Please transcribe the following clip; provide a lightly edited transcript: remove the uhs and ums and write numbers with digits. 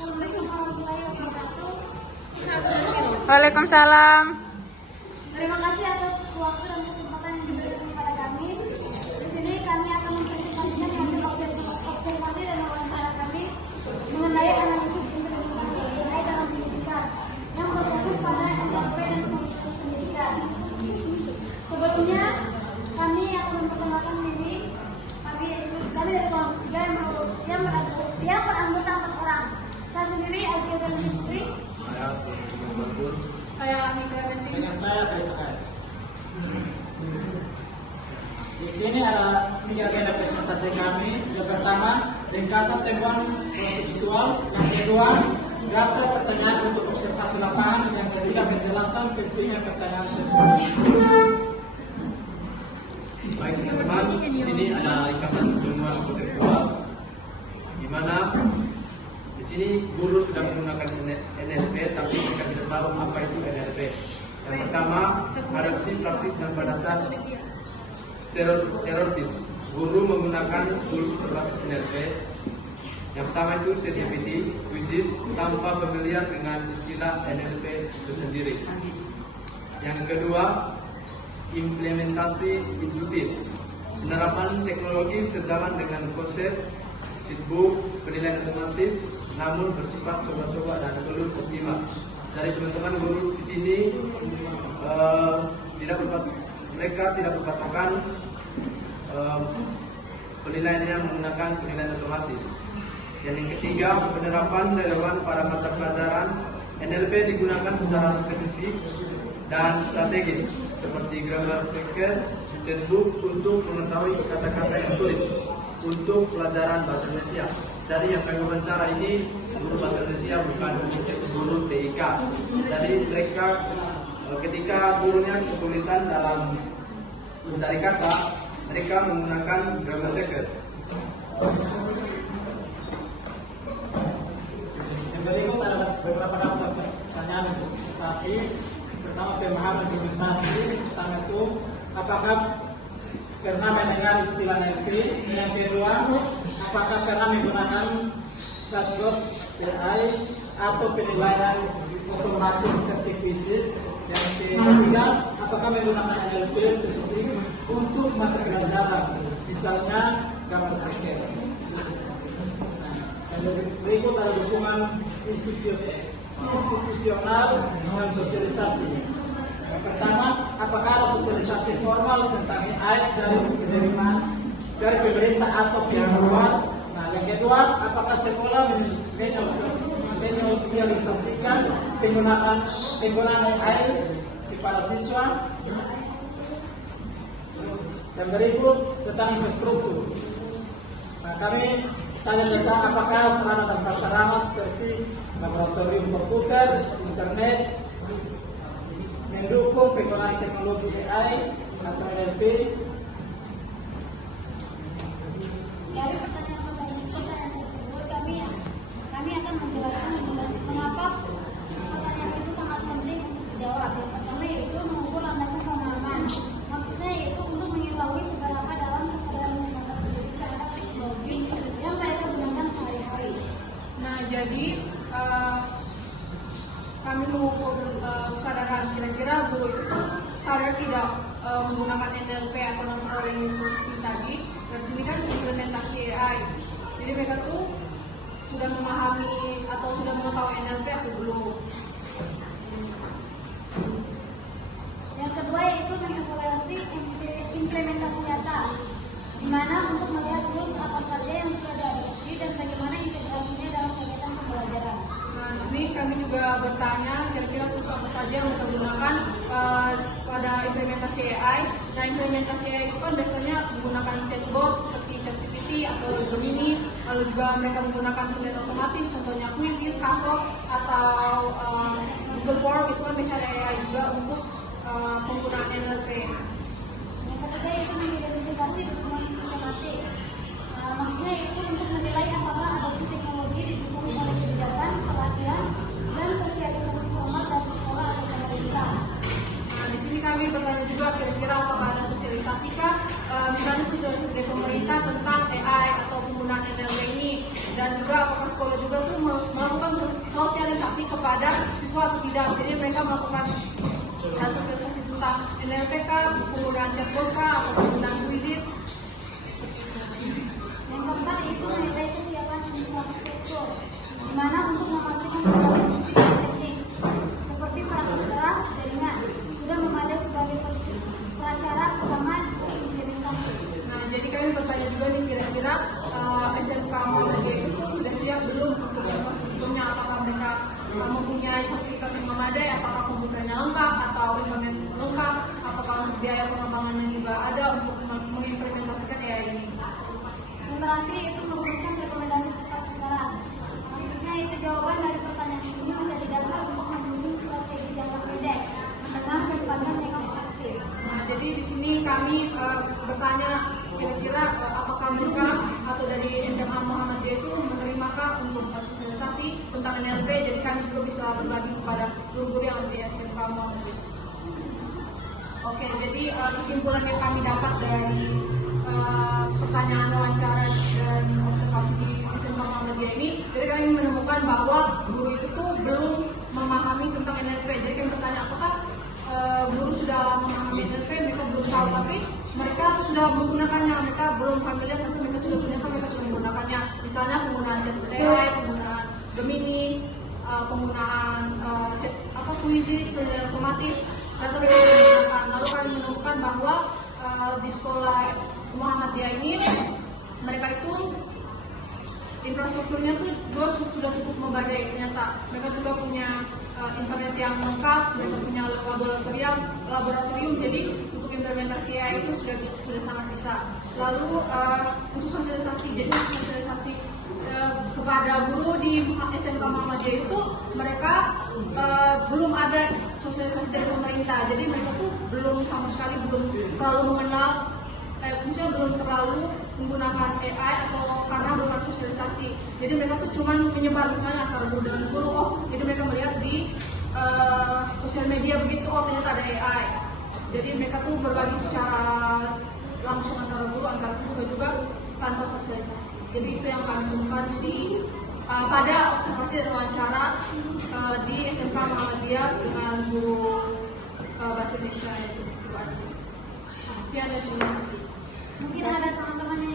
Assalamualaikum warahmatullahi wabarakatuh. Waalaikumsalam. Terima kasih atas waktu dan kesempatan yang diberikan kepada kami. Di sini kami akan mempresentasikan hasil observasi dan wawancara kami mengenai analisis implementasi AI dalam pendidikan yang berfokus pada NLP dan kualitas pendidikan. Sebelumnya kami akan memperkenalkan diri. Kami dari kelompok 3 yang beranggota 4 orang. Saya sendiri Azia dan Putri. Saya Mika Benting. Dengan saya Kristakar. Di sini ada 3 agenda presentasi kami. Yang pertama, ringkasan temuan konseptual. Yang kedua, daftar pertanyaan untuk observasi lapangan. Yang ketiga, penjelasan pentingnya pertanyaan tersebut. Baik teman-teman, di sini ada ringkasan temuan konseptual, di mana di sini guru sudah menggunakan NLP, tapi mereka tidak tahu apa itu NLP. Yang pertama, adopsi praktis dan pada saat teroris. Guru menggunakan tools berbasis NLP. Yang pertama itu ChatGPT, which is tanpa familiar dengan istilah NLP itu sendiri. Yang kedua, implementasi induktif, penerapan teknologi sejalan dengan konsep seatbook, penilaian otomatis, namun bersifat coba-coba dan belum optimal. Dari teman-teman guru di sini mereka tidak berpatokan penilaiannya menggunakan penilaian otomatis. Dan yang ketiga, penerapan relevan pada mata pelajaran. NLP digunakan secara spesifik dan strategis seperti grammar checker, chatbook untuk mengetahui kata-kata yang sulit untuk pelajaran bahasa Indonesia. Dari yang kami wawancara ini guru bahasa Indonesia bukan guru TIK. Jadi mereka ketika gurunya kesulitan dalam mencari kata, mereka menggunakan grammar checker. Yang berikut ada beberapa daftar pertanyaan untuk presentasi. Pertama, pemahaman implementasi. Pertama itu, apakah pernah mendengar istilah NLP? Yang kedua, apakah pernah menggunakan chatbot AI atau penilaian otomatis seperti quizzes? Yang ketiga, apakah menggunakan NLP spesifik untuk mata pelajaran, misalnya gambar checker? Yang berikut ada dukungan institusional dan sosialisasi. Yang pertama, apakah ada sosialisasi formal tentang AI dari pemerintah atau pihak luar? Nah, yang kedua, apakah sekolah menyosialisasikan penggunaan AI kepada siswa? Yang berikut tentang infrastruktur. Nah, kami tanya tentang apakah sarana dan prasarana seperti laboratorium komputer, internet mendukung penggunaan teknologi AI atau NLP. Dari pertanyaan tersebut, kami akan menjelaskan mengapa pertanyaan itu sangat penting untuk dijawab. Yang pertama yaitu mengukur landasan pemahaman. Maksudnya yaitu untuk mengetahui segala hal dalam kesadaran menggunakan pendidikan teknologi yang mereka gunakan sehari-hari. Nah, jadi kami mengukur kesadaran kira-kira guru itu sadar tidak menggunakan NLP atau non-learning university tadi. Dan sini kan implementasi AI. Jadi mereka tuh sudah memahami atau sudah mengetahui NLP atau belum. Yang kedua yaitu mengevaluasi implementasi nyata, di mana untuk melihat tools apa saja yang sudah diadopsi dan bagaimana integrasinya dalam kegiatan pembelajaran. Nah, di sini kami juga bertanya kira-kira tools apa saja yang kita gunakan pada implementasi AI. Nah, implementasi AI itu kan biasanya menggunakan chatbot seperti ChatGPT atau Gemini, lalu juga mereka menggunakan penilaian otomatis, contohnya Quizzes, Kahoot, atau Google Form. Itu kan biasanya AI juga untuk penggunaan NLP. Yang ketiga yaitu mengidentifikasi dukungan sistematis. Maksudnya itu untuk menilai apakah adopsi teknologi didukung oleh kebijakan, pelatihan, dan sosialisasi formal dari sekolah atau pemerintah. Nah, di sini kami bertanya juga kira-kira apakah ada sosialisasi kah, misalnya sosialisasi dari pemerintah tentang AI atau penggunaan NLP ini, dan juga apakah sekolah juga tuh melakukan sosialisasi kepada siswa atau tidak. Jadi mereka melakukan sosialisasi tentang NLPK, penggunaan chatbot atau penggunaan Quizlet. Yang keempat itu menilai kesiapan infrastruktur, di mana untuk memastikan berbagai fungsi dan teknik seperti perangkat keras, jaringan sudah memadai sebagai prasyarat utama untuk implementasi. Nah, jadi kami bertanya juga nih kira-kira SMK Muhammadiyah itu sudah siap belum untuk infrastrukturnya? Apakah mereka mempunyai fasilitas yang memadai? Apakah komputernya lengkap atau internet lengkap? Apakah biaya pengembangannya juga ada untuk mengimplementasikan AI ini? Yang terakhir itu merumuskan rekomendasi tepat sasaran. Maksudnya itu jawaban dari pertanyaan ini menjadi dasar untuk menyusun strategi jangka pendek, menengah dan panjang yang efektif. Nah, jadi di sini kami bertanya kira-kira apakah mereka atau dari SMA Muhammadiyah itu menerimakah untuk sosialisasi tentang NLP. Jadi kami juga bisa berbagi kepada guru-guru yang ada di SMK Muhammadiyah. Oke, jadi kesimpulan yang kami dapat dari pertanyaan wawancara dan observasi di SMK Muhammadiyah ini, jadi kami menemukan bahwa guru itu tuh belum memahami tentang NLP. Jadi kami bertanya apakah guru sudah memahami NLP, mereka belum tahu, tapi mereka sudah menggunakannya, mereka belum familiar, tapi mereka sudah ternyata mereka sudah menggunakannya. Misalnya penggunaan chatbot AI, penggunaan Gemini, penggunaan Quizlet, penggunaan otomatis, dan mereka sudah menggunakan. Lalu kami menemukan bahwa di sekolah Muhammadiyah ini mereka itu infrastrukturnya tuh sudah cukup memadai ternyata. Mereka juga punya internet yang lengkap, mereka punya laboratorium, jadi untuk implementasi AI itu sudah sangat bisa. Lalu untuk sosialisasi, jadi sosialisasi kepada guru di SMK Muhammadiyah itu mereka belum ada sosialisasi dari pemerintah, jadi mereka tuh belum sama sekali belum terlalu mengenal, misalnya belum terlalu menggunakan AI atau karena belum ada sosialisasi. Jadi mereka tuh cuma menyebar misalnya antara guru dengan guru, jadi mereka melihat di sosial media begitu, ternyata ada AI. Jadi mereka tuh berbagi secara langsung antara guru, antara siswa juga tanpa sosialisasi. Jadi itu yang kami temukan di pada observasi dan wawancara di SMK Muhammadiyah dengan guru bahasa Indonesia yaitu Guru Aceh. Sekian dan terima kasih. Mungkin ada teman-teman yang